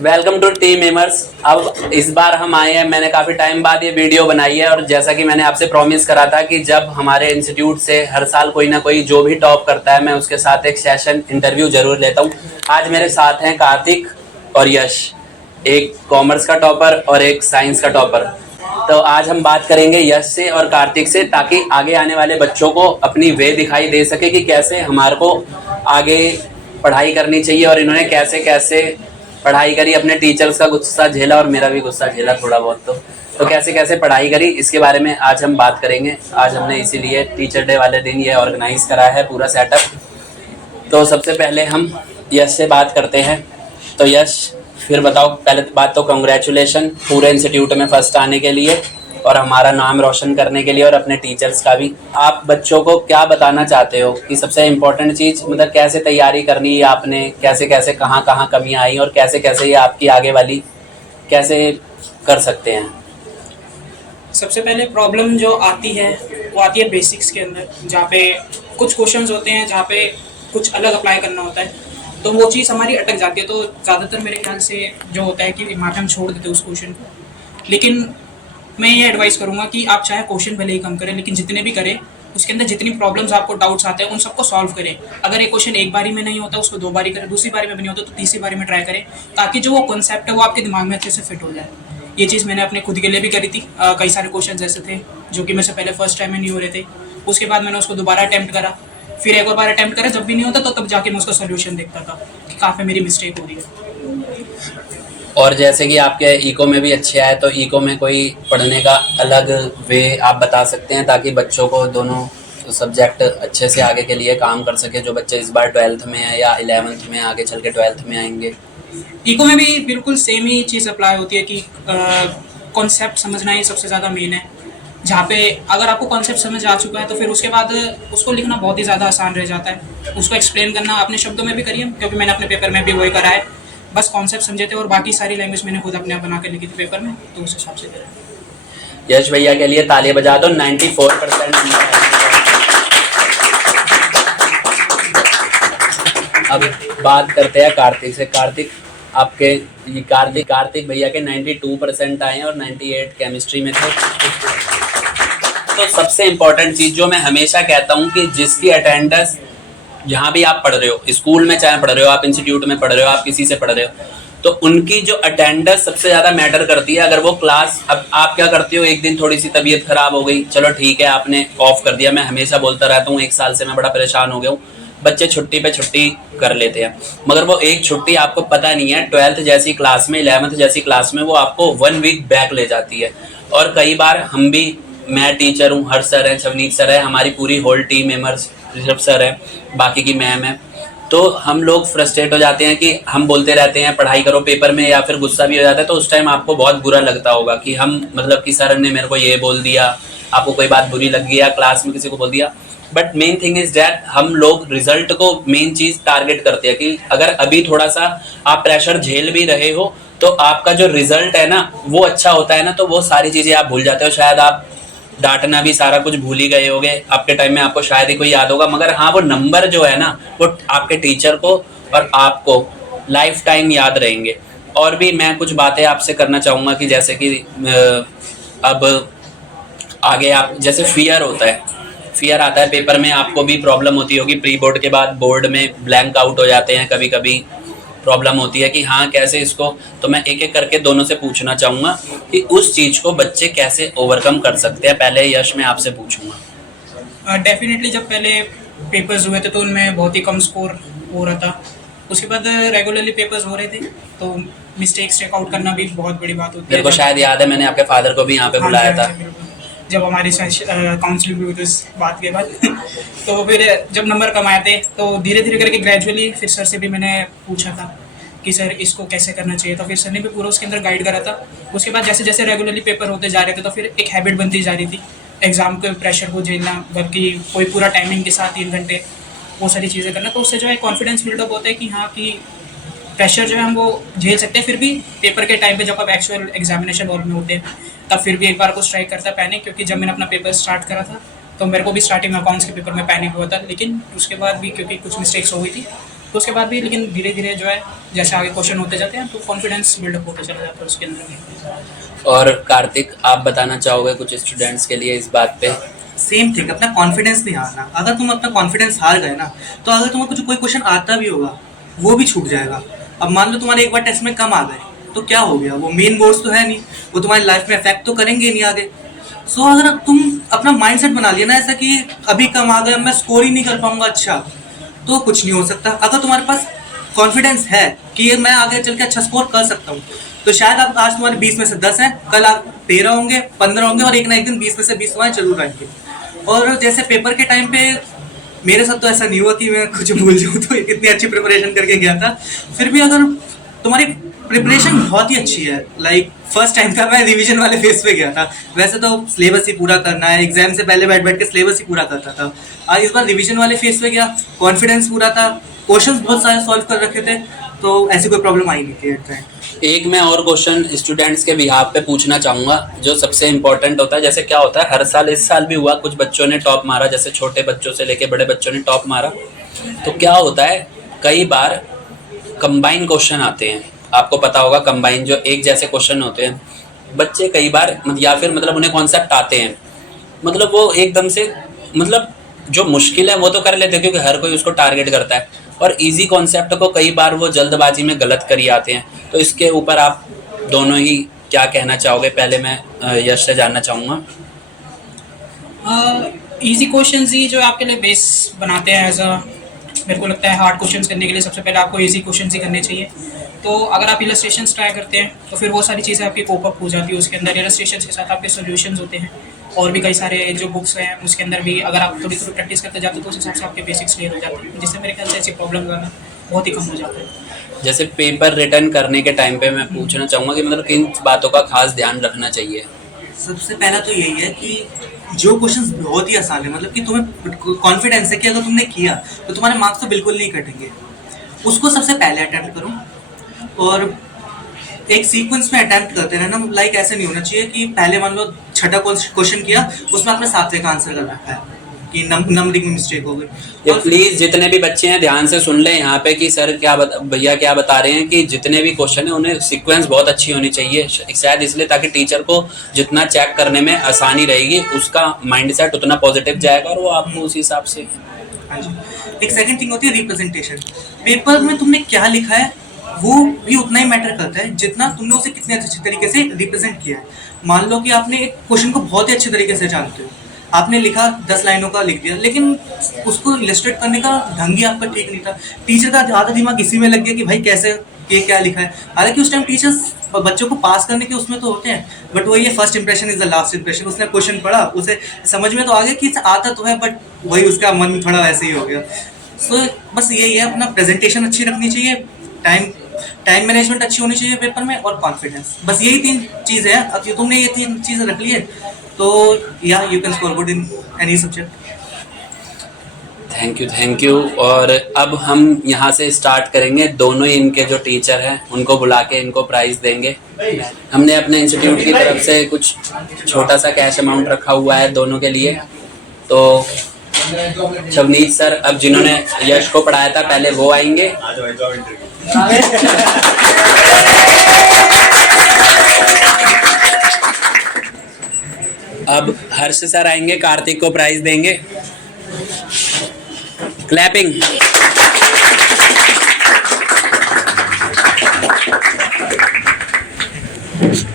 Welcome to team मेमर्स। अब इस बार हम आए हैं, मैंने काफ़ी टाइम बाद ये वीडियो बनाई है और जैसा कि मैंने आपसे प्रॉमिस करा था कि जब हमारे इंस्टीट्यूट से हर साल कोई ना कोई जो भी टॉप करता है मैं उसके साथ एक सेशन इंटरव्यू जरूर लेता हूँ। आज मेरे साथ हैं कार्तिक और यश, एक कॉमर्स का टॉपर और एक साइंस का टॉपर। तो आज हम बात करेंगे यश से और कार्तिक से, ताकि आगे आने वाले बच्चों को अपनी वे दिखाई दे सके कि कैसे हमारे को आगे पढ़ाई करनी चाहिए और इन्होंने कैसे कैसे पढ़ाई करी, अपने टीचर्स का गुस्सा झेला और मेरा भी गुस्सा झेला थोड़ा बहुत। तो कैसे कैसे पढ़ाई करी इसके बारे में आज हम बात करेंगे। आज हमने इसीलिए टीचर डे वाले दिन ये ऑर्गेनाइज करा है पूरा सेटअप। तो सबसे पहले हम यश से बात करते हैं। तो यश, फिर बताओ, पहले बात तो कंग्रेचुलेशन पूरे इंस्टीट्यूट में फर्स्ट आने के लिए और हमारा नाम रोशन करने के लिए और अपने टीचर्स का भी। आप बच्चों को क्या बताना चाहते हो कि सबसे इम्पोर्टेंट चीज़, मतलब कैसे तैयारी करनी है आपने, कैसे कैसे कहाँ कहाँ कमियाँ आई और कैसे कैसे ये आपकी आगे वाली कैसे कर सकते हैं? सबसे पहले प्रॉब्लम जो आती है वो आती है बेसिक्स के अंदर, जहाँ पे कुछ क्वेश्चंस होते हैं जहाँ पे कुछ अलग अप्लाई करना होता है, तो वो चीज़ हमारी अटक जाती है। तो ज़्यादातर मेरे ख्याल से जो होता है कि माथे हम छोड़ देते हैं उस क्वेश्चन को। लेकिन मैं ये एडवाइस करूँगा कि आप चाहे क्वेश्चन भले ही कम करें, लेकिन जितने भी करें उसके अंदर जितनी प्रॉब्लम्स आपको डाउट्स आते हैं उन सबको सॉल्व करें। अगर एक क्वेश्चन एक बारी में नहीं होता उसको 2 बारी करें, दूसरी बारी में भी नहीं होता तो तीसरी बारी में ट्राई करें, ताकि जो वो कॉन्सेप्ट है वो आपके दिमाग में अच्छे से फिट हो जाए। ये चीज़ मैंने अपने खुद के लिए भी करी थी। कई सारे क्वेश्चन ऐसे थे जो कि मेरे से पहले फर्स्ट टाइम में नहीं हो रहे थे, उसके बाद मैंने उसको दोबारा अटैम्प्ट करा, फिर एक और बार अटैम्प्ट करा, जब भी नहीं होता तो तब जाके मैं उसका सोल्यूशन देखता था कि कहाँ पे मेरी मिस्टेक हो रही है। और जैसे कि आपके इको में भी अच्छे आए, तो इको में कोई पढ़ने का अलग वे आप बता सकते हैं ताकि बच्चों को दोनों सब्जेक्ट अच्छे से आगे के लिए काम कर सके, जो बच्चे इस बार 12th में है या 11th में आगे चल के 12th में आएंगे। इको में भी बिल्कुल सेम ही चीज़ अप्लाई होती है कि कॉन्सेप्ट समझना ही सबसे ज़्यादा मेन है। जहाँ पे अगर आपको कॉन्सेप्ट समझ आ चुका है तो फिर उसके बाद उसको लिखना बहुत ही ज़्यादा आसान रह जाता है। उसको एक्सप्लेन करना अपने शब्दों में भी करिए, क्योंकि मैंने अपने पेपर में भी वही करा है। बस कॉन्सेप्ट समझे थे और बाकी सारी लैंग्वेज मैंने खुद अपने आप बना के लिखी थी पेपर में, तो उस हिसाब से करें। यश भैया के लिए तालियां बजा दो, 94%। अब बात करते हैं कार्तिक से। कार्तिक, आपके ये कार्तिक भैया के 92% आए हैं और 98 केमिस्ट्री में थे। तो सबसे इम्पोर्टेंट चीज़ जो मैं हमेशा कहता हूँ कि जिसकी अटेंडेंस, जहाँ भी आप पढ़ रहे हो, स्कूल में चाहे पढ़ रहे हो, आप इंस्टीट्यूट में पढ़ रहे हो, आप किसी से पढ़ रहे हो, तो उनकी जो अटेंडेंस सबसे ज़्यादा मैटर करती है। अगर वो क्लास, अब आप क्या करते हो, एक दिन थोड़ी सी तबीयत खराब हो गई, चलो ठीक है आपने ऑफ कर दिया। मैं हमेशा बोलता रहता हूँ, 1 साल से मैं बड़ा परेशान हो गया हूँ, बच्चे छुट्टी पे छुट्टी कर लेते हैं, मगर वो एक छुट्टी आपको पता नहीं है 12th जैसी क्लास में, 11th जैसी क्लास में वो आपको 1 वीक बैक ले जाती है। और कई बार हम भी, मैं टीचर हूँ, हर्ष सर है, छवनीत सर है, हमारी पूरी whole team members, Rishabh sir है, बाकी की मैम है, तो हम लोग फ्रस्ट्रेट हो जाते हैं कि हम बोलते रहते हैं पढ़ाई करो पेपर में, या फिर गुस्सा भी हो जाता है। तो उस टाइम आपको बहुत बुरा लगता होगा कि हम, मतलब कि सर ने मेरे को ये बोल दिया, आपको कोई बात बुरी लग गई या क्लास में किसी को बोल दिया। But main thing is that हम लोग रिजल्ट को मेन चीज़ टारगेट करते हैं कि अगर अभी थोड़ा सा आप प्रेशर झेल भी रहे हो तो आपका जो रिजल्ट है ना वो अच्छा होता है ना, तो वो सारी चीज़ें आप भूल जाते हो। शायद आप डांटना भी सारा कुछ भूल ही गए होगे, आपके टाइम में आपको शायद ही कोई याद होगा, मगर हाँ वो नंबर जो है ना वो आपके टीचर को और आपको लाइफ टाइम याद रहेंगे। और भी मैं कुछ बातें आपसे करना चाहूँगा कि जैसे कि अब आगे आप, जैसे फियर होता है, फियर आता है पेपर में, आपको भी प्रॉब्लम होती होगी, प्री बोर्ड के बाद बोर्ड में ब्लैंक आउट हो जाते हैं, कभी कभी प्रॉब्लम होती है कि हाँ कैसे इसको। तो मैं एक एक करके दोनों से पूछना चाहूँगा कि उस चीज़ को बच्चे कैसे ओवरकम कर सकते हैं। पहले यश मैं आपसे पूछूंगा। डेफिनेटली जब पहले पेपर्स हुए थे तो उनमें बहुत ही कम स्कोर हो रहा था। उसके बाद रेगुलरली पेपर्स हो रहे थे तो मिस्टेक्स चेक आउट करना भी बहुत बड़ी बात होती है। मेरे को शायद याद है मैंने आपके फादर को भी यहाँ पे बुलाया था जब हमारी काउंसलिंग भी हुई थी इस बात के बाद तो फिर जब नंबर कम आए थे तो धीरे धीरे करके ग्रेजुअली फिर सर से भी मैंने पूछा था कि सर इसको कैसे करना चाहिए, तो फिर सर ने भी पूरा उसके अंदर गाइड करा था। उसके बाद जैसे जैसे रेगुलरली पेपर होते जा रहे थे तो फिर एक हैबिट बनती जा रही थी एग्ज़ाम के प्रेशर को झेलना, बल्कि कोई पूरा टाइमिंग के साथ 3 घंटे वो सारी चीज़ें करना, तो उससे जो है कॉन्फिडेंस बिल्डअप होता है कि हाँ कि प्रेशर जो है हम वो झेल सकते हैं। फिर भी पेपर के टाइम पे जब आप एक्चुअल एग्जामिनेशन हॉल में होते हैं तब फिर भी एक बार को स्ट्राइक करता है पैनिक, क्योंकि जब मैंने अपना पेपर स्टार्ट करा था तो मेरे को भी स्टार्टिंग में अकाउंट्स के पेपर में पैनिक हुआ था, लेकिन उसके बाद भी क्योंकि कुछ मिस्टेक्स हो गई थी तो उसके बाद भी लेकिन धीरे धीरे जो है जैसे आगे क्वेश्चन होते जाते हैं तो कॉन्फिडेंस बिल्डअप होते चला जाता है उसके अंदर भी। और कार्तिक, आप बताना चाहोगे कुछ स्टूडेंट्स के लिए इस बात पे? सेम थिंग, अपना कॉन्फिडेंस नहीं हारना। अगर तुम अपना कॉन्फिडेंस हार गए ना, तो अगर तुम्हें कुछ कोई क्वेश्चन आता भी होगा वो भी छूट जाएगा। अब मान लो तुम्हारे एक बार टेस्ट में कम आ गए तो क्या हो गया, वो मेन बोर्ड्स तो है नहीं, वो तुम्हारी लाइफ में इफेक्ट तो करेंगे ही नहीं आगे। सो अगर तुम अपना माइंडसेट बना लिया ना ऐसा कि अभी कम आ गया, मैं स्कोर ही नहीं कर पाऊंगा अच्छा, तो कुछ नहीं हो सकता। अगर तुम्हारे पास कॉन्फिडेंस है कि ये मैं आगे चल के अच्छा स्कोर कर सकता हूँ, तो शायद आप आज तुम्हारे 20 में से 10 हैं, कल आप 13 होंगे, 15 होंगे, और एक ना एक दिन 20 में से 20 तुम्हारे जरूर आएंगे। और जैसे पेपर के टाइम पे मेरे साथ तो ऐसा नहीं हुआ कि मैं कुछ भूल जाऊँ, तो इतनी अच्छी प्रिपरेशन करके गया था। फिर भी अगर तुम्हारी प्रिपरेशन बहुत ही अच्छी है, लाइक फर्स्ट टाइम था मैं रिवीजन वाले फेज पे गया था। वैसे तो सिलेबस ही पूरा करना है, एग्जाम से पहले बैठ बैठ के सिलेबस ही पूरा करता था। आज इस बार रिवीजन वाले फेज पे गया, कॉन्फिडेंस पूरा था, क्वेश्चंस बहुत सारे सॉल्व कर रखे थे, तो ऐसी कोई प्रॉब्लम आई नहीं थी एट टाइम। एक मैं और क्वेश्चन स्टूडेंट्स के बिहाफ पे पूछना चाहूँगा जो सबसे इम्पोर्टेंट होता है। जैसे क्या होता है, हर साल, इस साल भी हुआ, कुछ बच्चों ने टॉप मारा, जैसे छोटे बच्चों से लेके बड़े बच्चों ने टॉप मारा। तो क्या होता है, कई बार कंबाइन क्वेश्चन आते हैं, आपको पता होगा कंबाइन जो एक जैसे क्वेश्चन होते हैं, बच्चे कई बार या फिर मतलब उन्हें कॉन्सेप्ट आते हैं, मतलब वो एकदम से मतलब जो मुश्किल है वो तो कर लेते हैं क्योंकि हर कोई उसको टारगेट करता है, और इजी कॉन्सेप्ट को कई बार वो जल्दबाजी में गलत कर ही आते हैं। तो इसके ऊपर आप दोनों ही क्या कहना चाहोगे? पहले मैं यश से जानना चाहूँगा। इजी क्वेश्चंस ही जो आपके लिए बेस बनाते हैं एज अ, मेरे को लगता है हार्ड क्वेश्चंस करने के लिए सबसे पहले आपको इजी क्वेश्चंस ही करने चाहिए। तो अगर आप इलस्ट्रेशंस ट्राई करते हैं तो फिर वो सारी चीज़ें आपकी कोप अप हो जाती है, उसके अंदर इलस्ट्रेशंस के साथ आपके सॉल्यूशंस होते हैं, और भी कई सारे जो बुक्स हैं उसके अंदर भी अगर आप थोड़ी थोड़ी प्रैक्टिस करते जाते हो तो उस हिसाब से आपके बेसिक्स क्लियर हो जाते हैं, जिससे मेरे ख्याल से ऐसी प्रॉब्लम आना बहुत ही कम हो जाता है। जैसे पेपर रिटर्न करने के टाइम पे मैं पूछना चाहूँगा कि मतलब किन बातों का खास ध्यान रखना चाहिए? सबसे पहला तो यही है कि जो क्वेश्चंस बहुत ही आसान है, मतलब कि तुम्हें कॉन्फिडेंस है कि अगर तुमने किया तो तुम्हारे मार्क्स तो बिल्कुल नहीं कटेंगे, उसको सबसे पहले अटेम्प्ट करो। और एक सीक्वेंस में अटेम्प्ट करते रहना, लाइक ऐसे नहीं होना चाहिए कि पहले मान लो छठा क्वेश्चन किया, उसमें आपने 7वें का आंसर कर रखा है कि नंबरिंग में मिस्टेक हो गई। ये प्लीज जितने भी बच्चे हैं ध्यान से सुन लें यहाँ पे कि सर भैया क्या बता रहे हैं कि जितने भी क्वेश्चन है उन्हें सीक्वेंस बहुत अच्छी होनी चाहिए, शायद इसलिए ताकि टीचर को जितना चेक करने में आसानी रहेगी, उसका माइंडसेट उतना पॉजिटिव जाएगा और वो आपको उस हिसाब से। हाँ जी। एक सेकंड थिंग होती है रिप्रेजेंटेशन। पेपर में तुमने क्या लिखा है वो भी उतना ही मैटर करता है जितना तुमने उसे कितने अच्छे तरीके से रिप्रेजेंट किया है। मान लो कि आपने एक क्वेश्चन को बहुत ही अच्छे तरीके से जानते हो, आपने लिखा 10 लाइनों का लिख दिया, लेकिन उसको इलस्ट्रेट करने का ढंग ही आपका ठीक नहीं था। टीचर का आधा दिमाग इसी में लग गया कि भाई कैसे ये क्या लिखा है। हालांकि उस टाइम टीचर्स बच्चों को पास करने के उसमें तो होते हैं, बट वही है, first impression is the last impression. उसने क्वेश्चन पढ़ा, उसे समझ में तो आ गया कि आता तो है, बट वही उसका मन थोड़ा वैसे ही हो गया। सो बस यही है, अपना प्रेजेंटेशन अच्छी रखनी चाहिए, टाइम मैनेजमेंट अच्छी होनी चाहिए पेपर में, और कॉन्फिडेंस। बस यही 3 चीज़ें हैं। अब तुमने ये 3 चीज़ें रख ली है तो या you can score good in any subject. Thank you. और अब हम यहाँ से स्टार्ट करेंगे, दोनों ही इनके जो टीचर हैं उनको बुला के इनको प्राइज़ देंगे। हमने अपने इंस्टीट्यूट की तरफ से कुछ छोटा सा कैश अमाउंट रखा हुआ है दोनों के लिए। तो शवनीत सर अब जिन्होंने यश को पढ़ाया था पहले वो आएंगे। अब हर्ष सर आएंगे, कार्तिक को प्राइज देंगे। क्लैपिंग।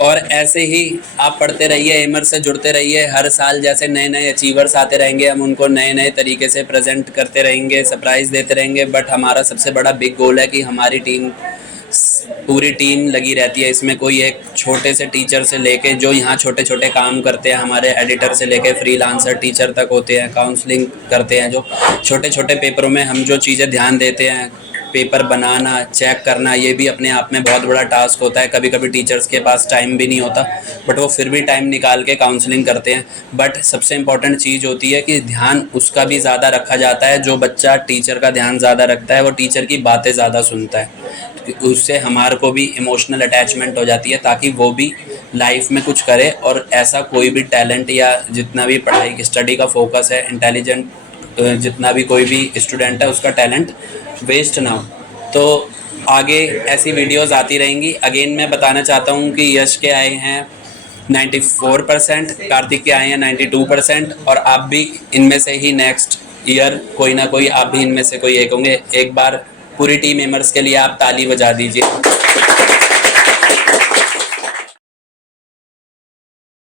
और ऐसे ही आप पढ़ते रहिए, एमर से जुड़ते रहिए। हर साल जैसे नए नए अचीवर्स आते रहेंगे, हम उनको नए नए तरीके से प्रेजेंट करते रहेंगे, सरप्राइज़ देते रहेंगे। बट हमारा सबसे बड़ा बिग गोल है कि हमारी टीम, पूरी टीम लगी रहती है इसमें। कोई एक छोटे से टीचर से लेके जो यहाँ छोटे छोटे काम करते हैं, हमारे एडिटर से लेके फ्रीलांसर टीचर तक होते हैं, काउंसलिंग करते हैं, जो छोटे छोटे पेपरों में हम जो चीज़ें ध्यान देते हैं, पेपर बनाना, चेक करना, ये भी अपने आप में बहुत बड़ा टास्क होता है। कभी कभी टीचर्स के पास टाइम भी नहीं होता, बट वो फिर भी टाइम निकाल के काउंसलिंग करते हैं। बट सबसे इम्पॉर्टेंट चीज़ होती है कि ध्यान उसका भी ज़्यादा रखा जाता है। जो बच्चा टीचर का ध्यान ज़्यादा रखता है वो टीचर की बातें ज़्यादा सुनता है, उससे हमारे को भी इमोशनल अटैचमेंट हो जाती है, ताकि वो भी लाइफ में कुछ करे। और ऐसा कोई भी टैलेंट या जितना भी पढ़ाई स्टडी का फोकस है, इंटेलिजेंट जितना भी कोई भी स्टूडेंट है उसका टैलेंट वेस्ट ना हो। तो आगे ऐसी वीडियोस आती रहेंगी। अगेन मैं बताना चाहता हूँ कि यश के आए हैं 94%, कार्तिक के आए हैं 92%, और आप भी इनमें से ही नेक्स्ट ईयर कोई ना कोई आप भी इनमें से कोई एक होंगे। एक बार पूरी टीम मेंबर्स के लिए आप ताली बजा दीजिए।